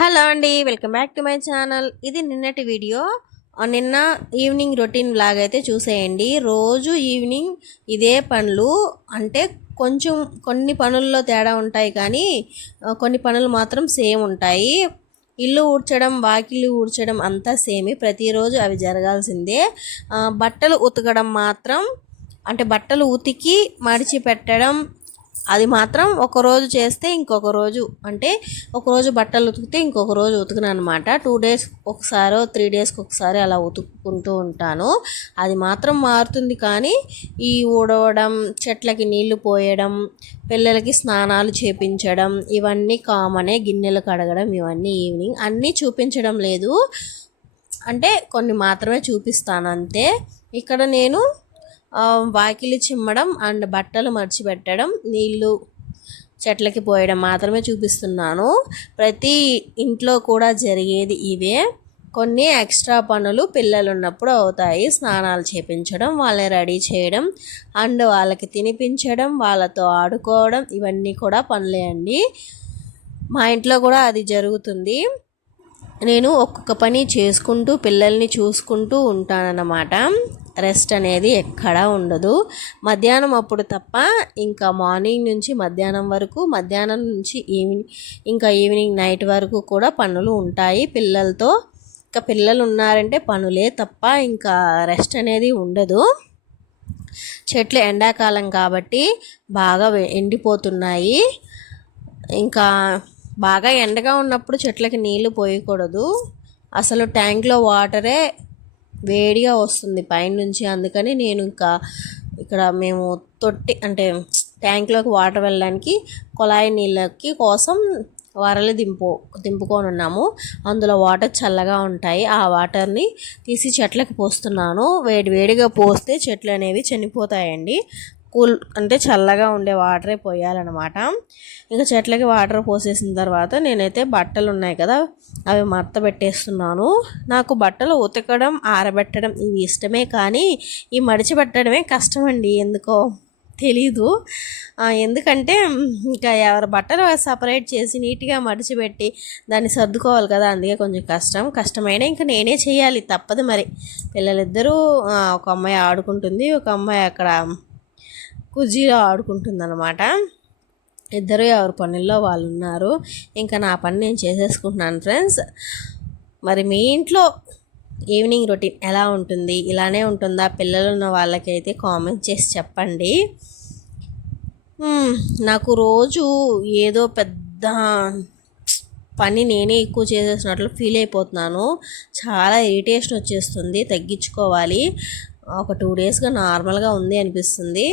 Hello అండి, welcome back to my channel. ఇది నిన్నటి వీడియో. నిన్న ఈవినింగ్ రొటీన్ వ్లాగ్ అయితే చూసేయండి. రోజు ఈవినింగ్ ఇదే పనులు. అంటే కొంచెం కొన్ని పనుల్లో తేడా ఉంటాయి, కానీ కొన్ని పనులు మాత్రం సేమ్ ఉంటాయి. ఇల్లు ఊడ్చడం, వాకిళ్ళు ఊడ్చడం అంతా సేమే, ప్రతిరోజు అవి జరగాల్సిందే. బట్టలు ఉతకడం మాత్రం, అంటే బట్టలు ఉతికి మడిచి పెట్టడం, అది మాత్రం ఒకరోజు చేస్తే ఇంకొక రోజు, అంటే ఒకరోజు బట్టలు ఉతికితే ఇంకొక రోజు ఉతకను అనమాట. 2 days ఒకసారి 3 daysకి ఒకసారి అలా ఉతుక్కుంటూ ఉంటాను. అది మాత్రం మారుతుంది. కానీ ఈ ఊడవడం, చెట్లకి నీళ్లు పోయడం, పిల్లలకి స్నానాలు చేపించడం ఇవన్నీ కామనే. గిన్నెలు కడగడం ఇవన్నీ ఈవినింగ్. అన్నీ చూపించడం లేదు, అంటే కొన్ని మాత్రమే చూపిస్తాను అంతే. ఇక్కడ నేను వాకిలి చిమ్మడం అండ్ బట్టలు మర్చిపెట్టడం, నీళ్ళు చెట్లకి పోయడం మాత్రమే చూపిస్తున్నాను. ప్రతి ఇంట్లో కూడా జరిగేది ఇవే. కొన్ని ఎక్స్ట్రా పనులు పిల్లలు ఉన్నప్పుడు అవుతాయి. స్నానాలు చేపించడం, వాళ్ళని రెడీ చేయడం అండ్ వాళ్ళకి తినిపించడం, వాళ్ళతో ఆడుకోవడం ఇవన్నీ కూడా పనులే అండి. మా ఇంట్లో కూడా అది జరుగుతుంది. నేను ఒక్కొక్క పని చేసుకుంటూ పిల్లల్ని చూసుకుంటూ ఉంటానన్నమాట. రెస్ట్ అనేది ఎక్కడా ఉండదు. మధ్యాహ్నం అప్పుడు తప్ప ఇంకా మార్నింగ్ నుంచి మధ్యాహ్నం వరకు, మధ్యాహ్నం నుంచి ఈవినింగ్ నైట్ వరకు కూడా పనులు ఉంటాయి పిల్లలతో. ఇంకా పిల్లలు ఉన్నారంటే పనులే తప్ప ఇంకా రెస్ట్ అనేది ఉండదు. చెట్లు ఎండాకాలం కాబట్టి బాగా ఎండిపోతున్నాయి. ఇంకా బాగా ఎండగా ఉన్నప్పుడు చెట్లకి నీళ్లు పోయకూడదు. అసలు ట్యాంక్లో వాటరే వేడిగా వస్తుంది పైనుంచి. అందుకని నేను ఇంకా ఇక్కడ మేము తొట్టి, అంటే ట్యాంక్లోకి వాటర్ వెళ్ళడానికి కుళాయి నీళ్ళకి కోసం వరలు దింపుకొని ఉన్నాము. అందులో వాటర్ చల్లగా ఉంటాయి. ఆ వాటర్ని తీసి చెట్లకి పోస్తున్నాను. వేడిగా పోస్తే చెట్లు అనేవి చనిపోతాయండి. అంటే చల్లగా ఉండే వాటరే పోయాలన్నమాట. ఇంకా చెట్లకి వాటర్ పోసేసిన తర్వాత నేనైతే బట్టలు ఉన్నాయి కదా, అవి మడత పెట్టేస్తున్నాను. నాకు బట్టలు ఉతకడం, ఆరబెట్టడం ఇవి ఇష్టమే, కానీ ఈ మడిచి పెట్టడమే కష్టం అండి. ఎందుకో తెలీదు. ఎందుకంటే ఇంకా ఎవరి బట్టలు సపరేట్ చేసి నీట్గా మడిచిపెట్టి దాన్ని సర్దుకోవాలి కదా, అందుకే కొంచెం కష్టమైన ఇంకా నేనే చేయాలి, తప్పదు మరి. పిల్లలిద్దరూ, ఒక అమ్మాయి ఆడుకుంటుంది, ఒక అమ్మాయి అక్కడ కుర్చీలో ఆడుకుంటుంది అనమాట. ఇద్దరు ఎవరి పనుల్లో వాళ్ళు ఉన్నారు. ఇంకా నా పని నేను చేసేసుకుంటున్నాను ఫ్రెండ్స్. మరి మీ ఇంట్లో ఈవినింగ్ రొటీన్ ఎలా ఉంటుంది? ఇలానే ఉంటుందా? పిల్లలు ఉన్న వాళ్ళకైతే కామెంట్ చేసి చెప్పండి. నాకు రోజు ఏదో పెద్ద పని నేనే ఎక్కువ చేసేసినట్లు ఫీల్ అయిపోతున్నాను. చాలా ఇరిటేషన్ వచ్చేస్తుంది. తగ్గించుకోవాలి. ఒక 2 daysగా నార్మల్గా ఉంది అనిపిస్తుంది.